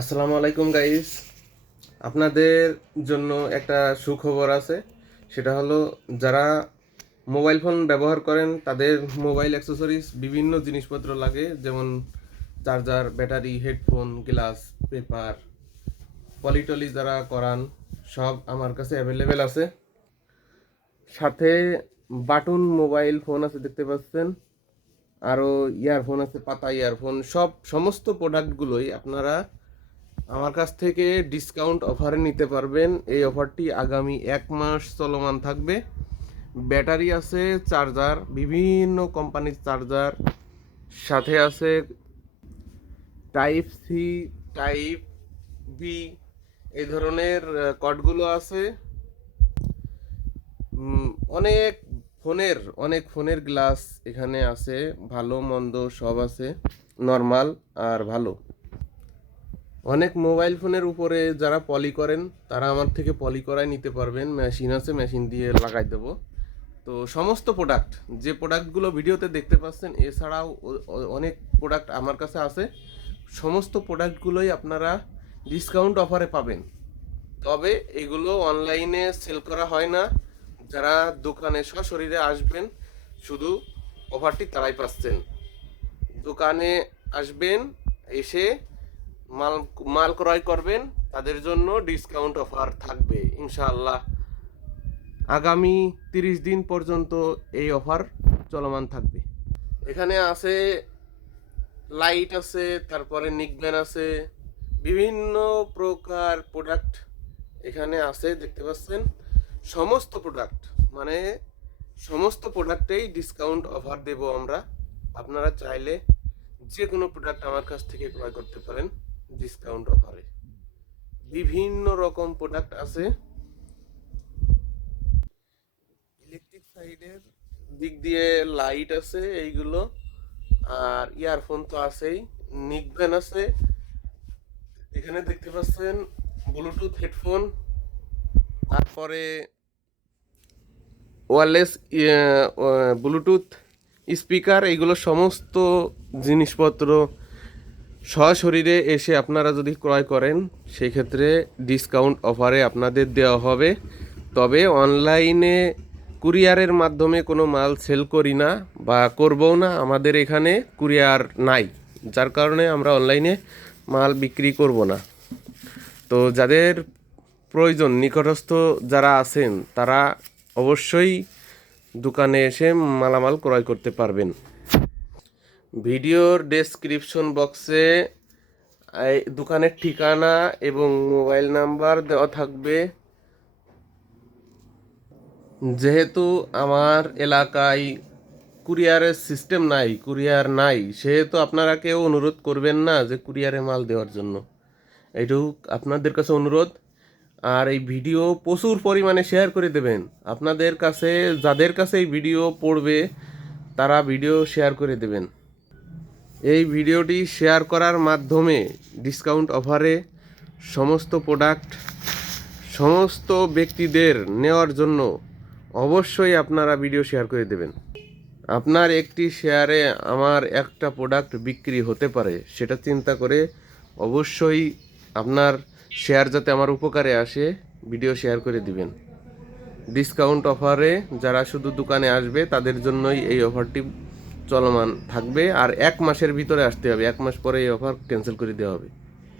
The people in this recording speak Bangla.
আসসালামু আলাইকুম গাইস আপনাদের জন্য একটা সুখবর আছে। সেটা হলো, যারা মোবাইল ফোন ব্যবহার করেন, তাদের মোবাইল অ্যাক্সেসরিজ বিভিন্ন জিনিসপত্র লাগে। যেমন charger, battery, headphone, glass, paper, politely যারা করান, সব আমার কাছে অ্যাভেলেবেল আছে। সাথে বাটন মোবাইল ফোন আছে, দেখতে পাচ্ছেন। আরও ইয়ারফোন আছে, পাতা ইয়ারফোন, সব সমস্ত প্রোডাক্টগুলোই আপনারা আমার কাছ থেকে ডিসকাউন্ট অফারে নিতে পারবেন। এই অফারটি আগামী এক মাস চলমান থাকবে। ব্যাটারি আছে চার্জার বিভিন্ন কোম্পানির চার্জার সাথে আছে টাইপ সি টাইপ বি এই ধরনের কটগুলো আছে। অনেক ফোনের অনেক ফোনের গ্লাস এখানে আছে। ভালো, মন্দ সব আছে। নর্মাল আর ভালো। অনেক মোবাইল ফোনের উপরে যারা পলি করেন, তারা আমার থেকে পলি করায় নিতে পারবেন। মেশিন আছে, মেশিন দিয়ে লাগাই দেবো। তো সমস্ত প্রোডাক্ট যে প্রোডাক্টগুলো ভিডিওতে দেখতে পাচ্ছেন, এছাড়াও অনেক প্রোডাক্ট আমার কাছে আছে। সমস্ত প্রোডাক্টগুলোই আপনারা ডিসকাউন্ট অফারে পাবেন। তবে এগুলো অনলাইনে সেল করা হয় না। যারা দোকানে সশরীরে আসবেন, শুধু অফারটি তারাই পাচ্ছেন। দোকানে আসবেন, এসে মাল মাল ক্রয় করবেন, তাদের জন্য ডিসকাউন্ট অফার থাকবে, ইনশাআল্লাহ। আগামী তিরিশ দিন পর্যন্ত এই অফার চলমান থাকবে। এখানে আছে লাইট আছে, তারপরে নিকব্যান আছে, বিভিন্ন প্রকার প্রোডাক্ট এখানে আছে, দেখতে পাচ্ছেন? সমস্ত প্রোডাক্ট মানে সমস্ত প্রোডাক্টেই ডিসকাউন্ট অফার দেব আমরা। আপনারা চাইলে যে কোনো প্রোডাক্ট আমার কাছ থেকে ক্রয় করতে পারেন। ডিসকাউন্ট অফারে বিভিন্ন রকম প্রোডাক্ট আছে। ইলেকট্রিক সাইডের দিক দিয়ে লাইট আছে এইগুলো, আর ইয়ারফোন তো আছেই। নিকব্যান আছে। এখানে দেখতে পাচ্ছেন ব্লুটুথ হেডফোন তারপরে ওয়ারলেস ব্লুটুথ স্পিকার এইগুলো সমস্ত জিনিসপত্র সশরীরে এসে আপনারা যদি ক্রয় করেন সেই ক্ষেত্রে ডিসকাউন্ট অফারে আপনাদের দেওয়া হবে। তবে অনলাইনে কুরিয়ারের মাধ্যমে কোনো মাল সেল করি না বা করবও না। আমাদের এখানে কুরিয়ার নাই, যার কারণে আমরা অনলাইনে মাল বিক্রি করব না। তো যাদের প্রয়োজন, নিকটস্থ যারা আছেন, তারা অবশ্যই দোকানে এসে মালামাল ক্রয় করতে পারবেন। ভিডিওর ডেসক্রিপশন বক্সে দোকানের ঠিকানা এবং মোবাইল নাম্বার দেওয়া থাকবে। যেহেতু আমার এলাকায় কুরিয়ারের সিস্টেম নাই, কুরিয়ার নাই, সেহেতু আপনারা কেউ অনুরোধ করবেন না যে কুরিয়ারে মাল দেওয়ার জন্য। এইটুকু আপনাদের কাছে অনুরোধ। আর এই ভিডিও প্রচুর পরিমাণে শেয়ার করে দেবেন। আপনাদের কাছে, যাদের কাছে এই ভিডিও পড়বে, তারা ভিডিও শেয়ার করে দেবেন। এই ভিডিওটি শেয়ার করার মাধ্যমে ডিসকাউন্ট অফারে সমস্ত প্রোডাক্ট, সমস্ত ব্যক্তিদের নেওয়ার জন্য অবশ্যই আপনারা ভিডিও শেয়ার করে দেবেন। আপনার একটি শেয়ারে আমার একটা প্রোডাক্ট বিক্রি হতে পারে, সেটা চিন্তা করে অবশ্যই আপনার শেয়ার যাতে আমার উপকারে আসে, ভিডিও শেয়ার করে দিবেন। ডিসকাউন্ট অফারে যারা শুধু দোকানে আসবে, তাদের জন্যই এই অফারটি চলমান থাকবে আর এক মাসের ভিতরে আসতে হবে। এক মাস পরে এই অফার ক্যান্সেল করে দেওয়া হবে।